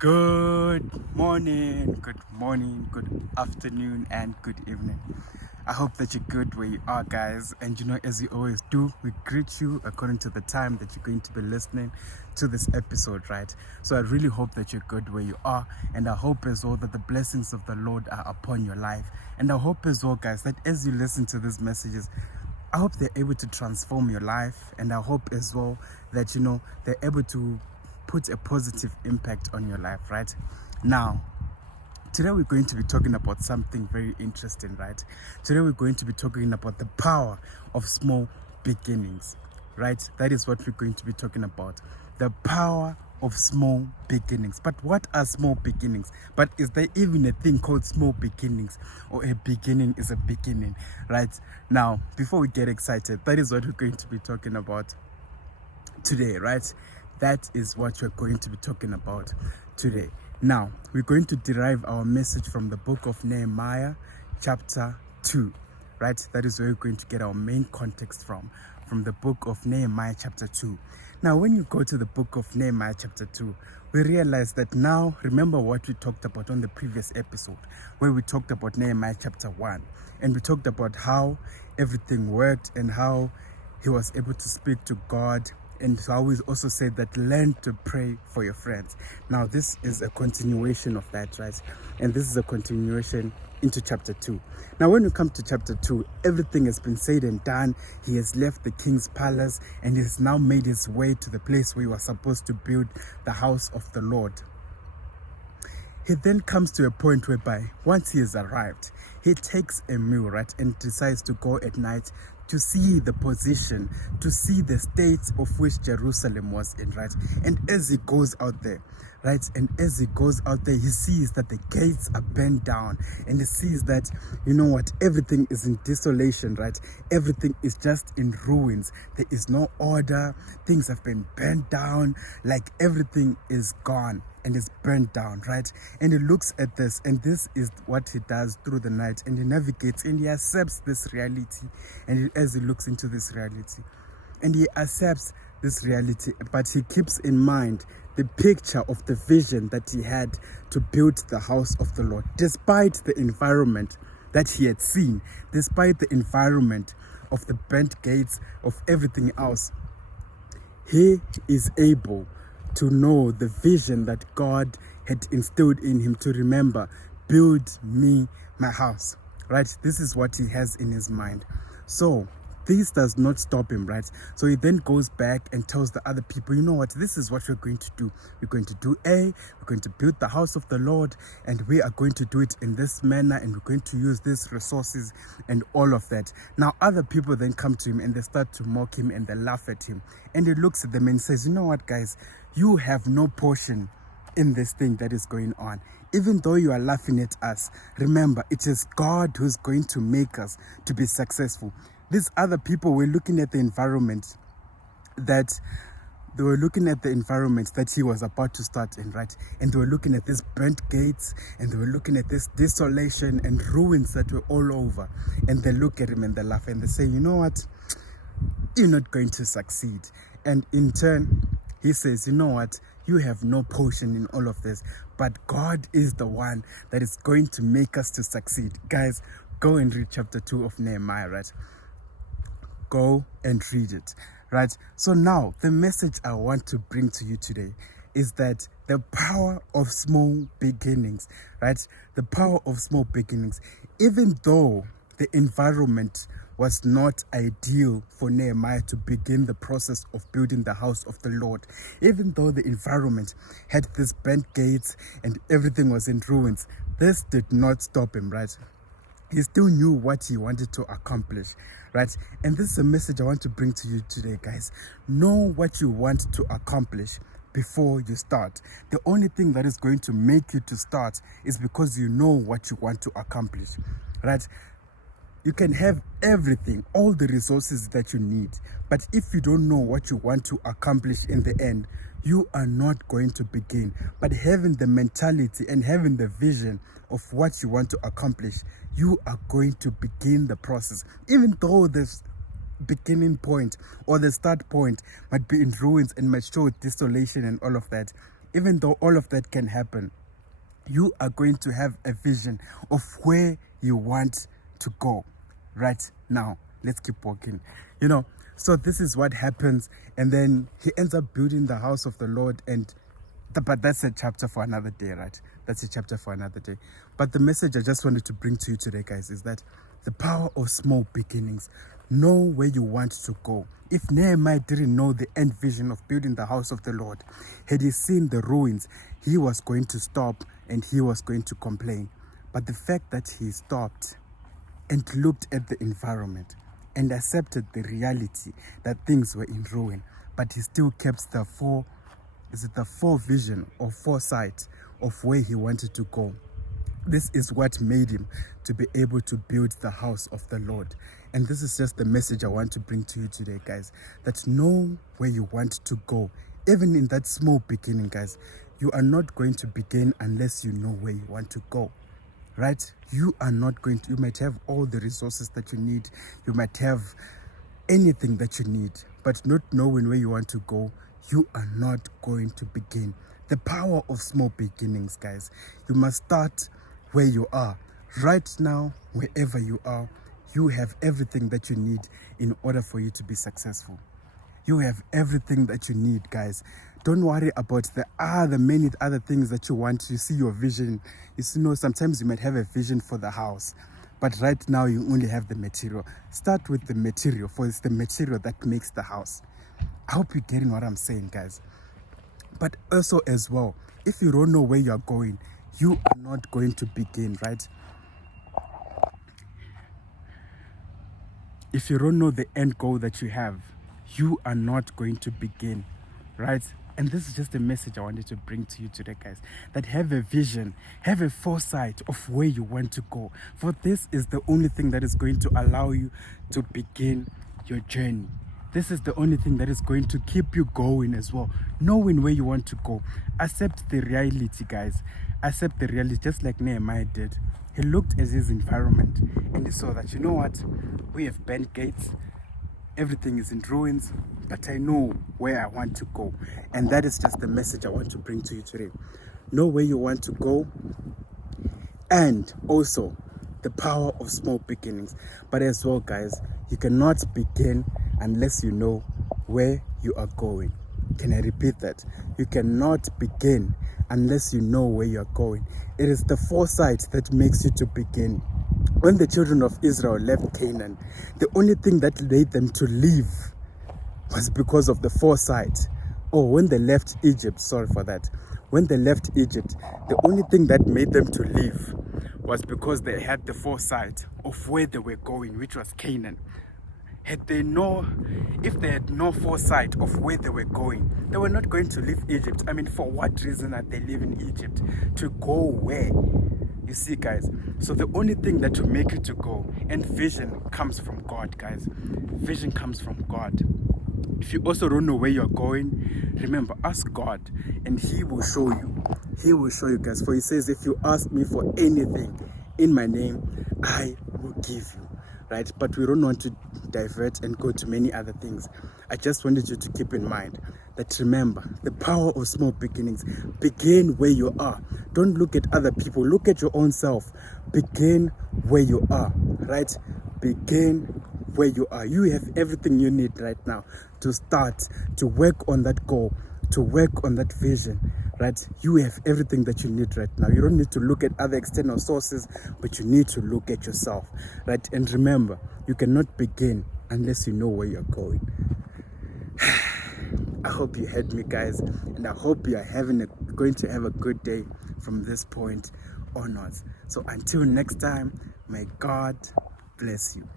Good morning, good afternoon, and good evening. I hope that you're good where you are, guys. And as we always do, we greet you according to the time that you're going to be listening to this episode, right? So I really hope that you're good where you are. And I hope as well that the blessings of the Lord are upon your life. And I hope as well, guys, that as you listen to these messages, I hope they're able to transform your life. And I hope as well that, they're able to put a positive impact on your life, right? Now, today we're going to be talking about something very interesting, right? Today we're going to be talking about the power of small beginnings, right? That is what we're going to be talking about. The power of small beginnings. But what are small beginnings? But is there even a thing called small beginnings, or a beginning is a beginning, right? Now, before we get excited, that is what we're going to be talking about today, right? That is what we're going to be talking about today. Now, we're going to derive our message from the book of Nehemiah, chapter 2, right? That is where we're going to get our main context from the book of Nehemiah, chapter 2. Now, when you go to the book of Nehemiah, chapter 2, we realize that now, remember what we talked about on the previous episode, where we talked about Nehemiah, chapter 1, and we talked about how everything worked and how he was able to speak to God. And so I always also said that learn to pray for your friends. Now, this is a continuation of that, right? And this is a continuation into chapter 2. Now, when you come to chapter 2, everything has been said and done. He has left the king's palace and he has now made his way to the place where he was supposed to build the house of the Lord. He then comes to a point whereby once he has arrived, he takes a meal, right, and decides to go at night to see the position, to see the state of which Jerusalem was in, right? And as he goes out there, right, and as he goes out there, he sees that the gates are burned down, and he sees that, everything is in desolation, right? Everything is just in ruins. There is no order. Things have been burned down, like everything is gone and is burnt down, right? And he looks at this, and this is what he does through the night, and he navigates and he accepts this reality. And as he looks into this reality, and he accepts this reality, but he keeps in mind the picture of the vision that he had to build the house of the Lord, despite the environment that he had seen, despite the environment of the burnt gates, of everything else. He is able to know the vision that God had instilled in him, to remember, build me my house, right? This is what he has in his mind. So this does not stop him, right? So he then goes back and tells the other people, you know what, this is what we're going to do. We're going to do we're going to build the house of the Lord, and we are going to do it in this manner, and we're going to use these resources and all of that. Now, other people then come to him and they start to mock him and they laugh at him. And he looks at them and says, you know what, guys, you have no portion in this thing that is going on. Even though you are laughing at us, remember, it is God who's going to make us to be successful. These other people were looking at the environment that he was about to start in, right? And they were looking at these burnt gates, and they were looking at this desolation and ruins that were all over. And they look at him and they laugh and they say, you know what? You're not going to succeed. And in turn, he says, you know what? You have no portion in all of this, but God is the one that is going to make us to succeed. Guys, go and read chapter 2 of Nehemiah, right? Go and read it, right? So now, the message I want to bring to you today is that the power of small beginnings, right? The power of small beginnings, even though the environment was not ideal for Nehemiah to begin the process of building the house of the Lord, even though the environment had these burnt gates and everything was in ruins, this did not stop him, right? He still knew what he wanted to accomplish, right? And this is a message I want to bring to you today, guys. Know what you want to accomplish before you start. The only thing that is going to make you to start is because you know what you want to accomplish, right? You can have everything, all the resources that you need, but if you don't know what you want to accomplish in the end, you are not going to begin. But having the mentality and having the vision of what you want to accomplish, you are going to begin the process. Even though the beginning point or the start point might be in ruins and might show desolation and all of that, even though all of that can happen, you are going to have a vision of where you want to go right now. Let's keep walking. So this is what happens. And then he ends up building the house of the Lord. But that's a chapter for another day, right? That's a chapter for another day. But the message I just wanted to bring to you today, guys, is that the power of small beginnings. Know where you want to go. If Nehemiah didn't know the end vision of building the house of the Lord, had he seen the ruins, he was going to stop and he was going to complain. But the fact that he stopped and looked at the environment and accepted the reality that things were in ruin, but he still kept the vision or foresight of where he wanted to go. This is what made him to be able to build the house of the Lord. And this is just the message I want to bring to you today, guys, that know where you want to go. Even in that small beginning, guys, you are not going to begin unless you know where you want to go. Right? You might have all the resources that you need. You might have anything that you need, but not knowing where you want to go, you are not going to begin. The power of small beginnings, guys. You must start where you are. Right now, wherever you are, you have everything that you need in order for you to be successful. You have everything that you need, guys. Don't worry about the many other things that you want. You see your vision. Sometimes you might have a vision for the house, but right now you only have the material. Start with the material, for it's the material that makes the house. I hope you're getting what I'm saying, guys. But also as well, if you don't know where you're going, you are not going to begin, right? If you don't know the end goal that you have, you are not going to begin, right? And this is just a message I wanted to bring to you today, guys, that have a vision, have a foresight of where you want to go. For this is the only thing that is going to allow you to begin your journey. This is the only thing that is going to keep you going as well, knowing where you want to go. Accept the reality, guys. Accept the reality, just like Nehemiah did. He looked at his environment and he saw that, we have burnt gates, everything is in ruins, but I know where I want to go. And that is just the message I want to bring to you today. Know where you want to go, and also the power of small beginnings. But as well, guys, you cannot begin unless you know where you are going. Can I repeat that? You cannot begin unless you know where you are going. It is the foresight that makes you to begin. When the children of Israel left Canaan, the only thing that led them to leave was because of the foresight. When they left Egypt, when they left Egypt, the only thing that made them to leave was because they had the foresight of where they were going, which was Canaan. If they had no foresight of where they were going, they were not going to leave Egypt. For what reason are they leaving Egypt? To go where? You see, guys, so the only thing that will make you to go, and vision comes from God, guys. Vision comes from God. If you also don't know where you're going, remember, ask God and He will show you. He will show you, guys. For He says, if you ask me for anything in my name, I will give you. Right? But we don't want to divert and go to many other things. I just wanted you to keep in mind that, remember, the power of small beginnings. Begin where you are. Don't look at other people. Look at your own self. Begin where you are. Right? Begin where you are. You have everything you need right now to start, to work on that goal, to work on that vision. Right? You have everything that you need right now. You don't need to look at other external sources, but you need to look at yourself. Right? And remember, you cannot begin unless you know where you're going. I hope you heard me, guys, and I hope you are going to have a good day from this point onwards. So until next time, may God bless you.